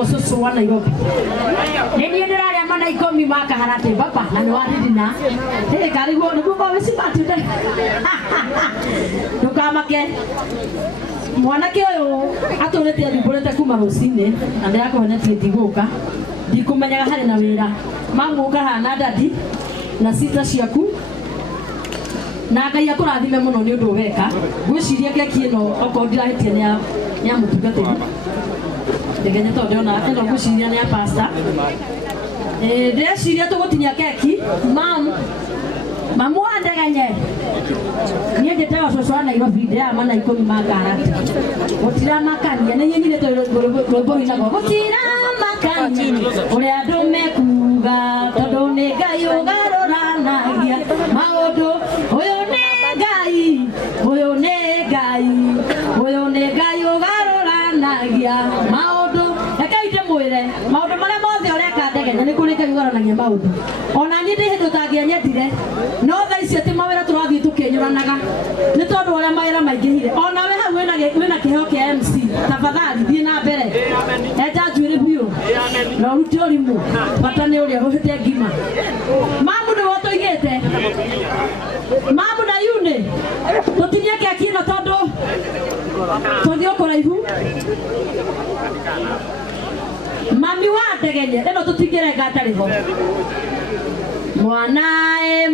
etagwo cucu wa Nairobi nini ndĩrarĩa mana ikomi maka harate baba na nĩ waririna kariguo nĩguo mawe cimatinde ndũkamake mwanake ũyũ atũrĩte athumbũrĩte kuma rũcinĩ na ndĩrakũhonetie ndigũka ndikũmenyaga harĩ na wĩra mamũka hana ndadi na sita ciaku na Ngai akũrathime mũno nĩ ũndũ weka ngwĩciria keki ĩno okorwo ndirahĩtia nĩ ya mũtungatĩri ndegenya tondũ ndĩrona ĩno ngwĩciria nĩ ya pastor ndĩreciria tũgũtinia keki mamu andeganye niĩ njĩte wa cucu wa Nairobi ndĩraya mana ikũmi ma karati gũtiramakania nĩ nyinire rwĩmbo rũinagwo gũtiramakania ũrĩa andũ mekuga tondũ nĩ Ngai ũgarũranagia maũndũ ũyũ nĩ Ngai ũgarũranagia maũndũ rekei ndĩmwĩre maũndũ marĩa mothe ũreka ndegenya nĩ kũrĩ Ngai ũgarũranagia maũndũ ona niĩ ndĩ hĩndĩ ũtangĩenyendire no thaa ici atĩ mawĩra tũrathiĩ tũkĩnyũranaga nĩ tondũ ũrĩa mawĩra maingĩhire ona we hau wĩna kĩheo kĩa MC tafadhali thiĩ na mbere enja njuĩrĩ biũ na ũrute ũrimũ bata nĩ ũrĩa rũhĩte ngima mamu nĩwe ũtũigĩte mamu na yune tũtinie keki ĩno tondũ tũthiĩ kũraihu mami wa ndegenye ĩno tũtingĩrenga atarĩ ho mwanae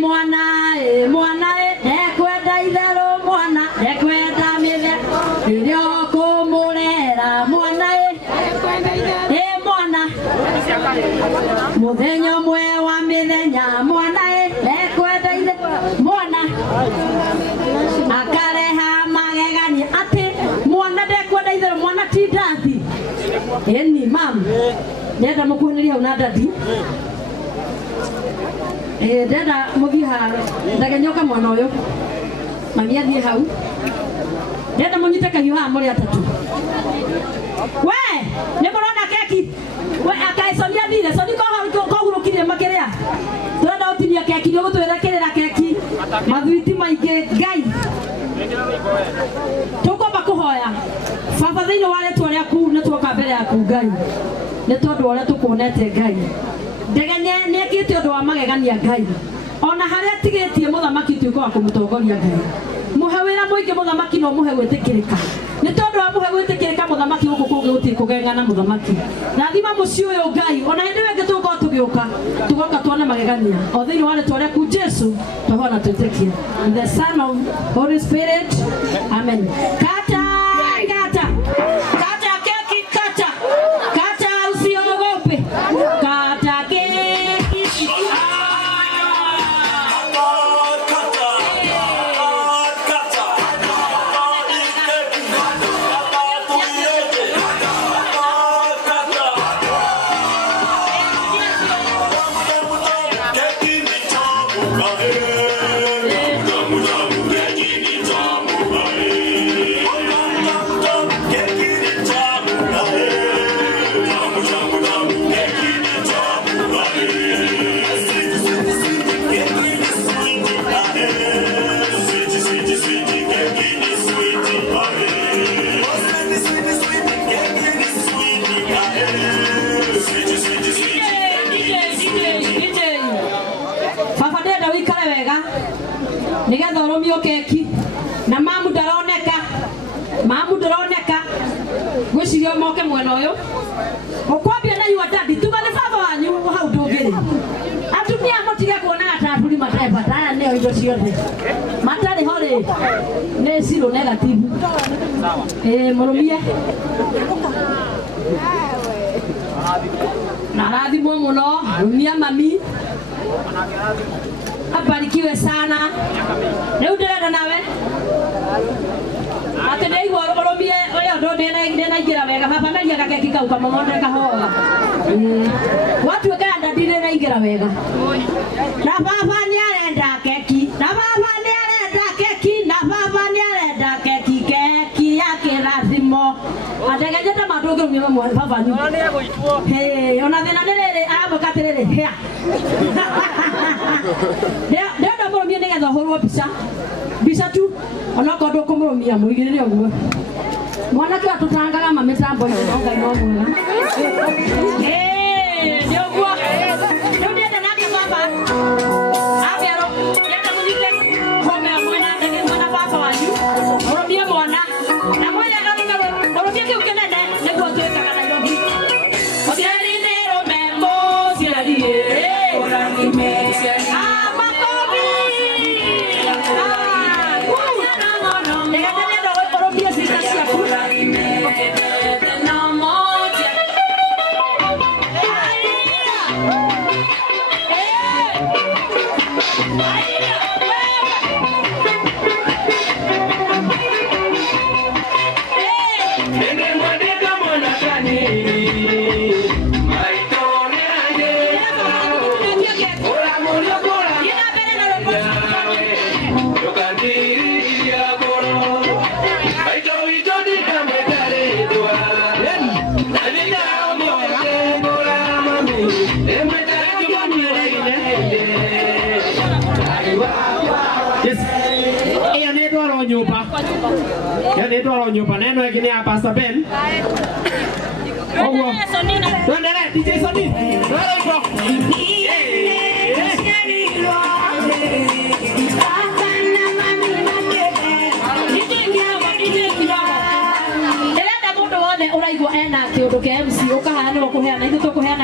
ndekwenda itherũ mwana ndekwenda mĩthe rĩrĩa ũkũmũrera mwanae mwana mũthenya ũmwe wa mĩthenya mwanae ndekwenda ithe mwana akareha magegania atĩ mwana ndekwenda itherũ mwana ti ndathi ĩni mam ndenda mũkuhanĩria hau na ndathi ndenda mũthiĩ haha ndagenyoka mwana ũyũ mami athiĩ hau ndenda mũnyite kahiũ haha mũrĩ atatũ we nĩ mũrona keki we akaĩconia thire coni kohurũkirie makĩrĩa tũrenda gũtinia keki nĩ ũgũtwĩrekĩrĩra keki mathwiti maingĩ Ngai tũkwamba kũhoya baba thĩinĩ wa rĩtwa rĩaku nĩ tuoka mbere yaku Ngai nĩ tondũ ũrĩa tũkuonete Ngai ndegenye nĩ ekĩte ũndũ wa magegania Ngai ona harĩa tigĩtie mũthamaki tuĩko wa kũmũtongoria Ngai mũhe wĩra mũingĩ mũthamaki no mũhe gwĩtĩkĩrĩka nĩ tondũ wa mũhe gwĩtĩkĩrĩka mũthamaki gũkũ kũngĩ gũtirĩ kũgegana mũthamaki rathima mũciĩ ũyũ Ngai ona hĩndĩ ĩyo ĩngĩ tũgũkorwo tũgĩũka tũgoka tuone magegania o thĩinĩ wa rĩtwa rĩaku Jesu twahona na twĩtĩkie the Son of Holy Spirit amen kata keki kata usiogope kata keki nigetha ũrũmio keki na mamu ndaroneka gwĩciria moke mwena ũyũ ũkwambia na yua dadi tuga nĩ baba wanyu hau ndũngĩrĩ atumia mũtige kuonaga ta mbũri matebata aya nĩo indo ciothe matarĩ ho rĩ nĩ zero negative mũrũmie na rathimwo mũno rumia mami abarikiwe sana leo ndĩrenda nawe atĩ nĩigua ũrũmie ũyũ ũndũ ndĩnaingĩra wega baba meria gakeki kau kamomonde kahoga watuĩka ndadi ndĩnaingĩra wega na baba nĩarenda keki na baba nĩarenda keki ya kĩrathimo ategejete mandũngĩrũmia mamwe baba nĩ ona thĩna nĩ rĩrĩ aramũka atĩrĩrĩ hĩa ndĩrenda mũrũmie nĩgetha ũhũrwo mbica tu onokorwo ndũkũmũrũmia mũigĩrĩre ũguo mwanake atũtangaga mamĩtambo-inĩ no Ngai no mwega Itu orang nyoba neno gini apa Pastor Ben? Oh gua. Tuendele DJ Sony. Lari bro. Uraigua ena kiundu kia MC ukahana kuheana ithu tukuheana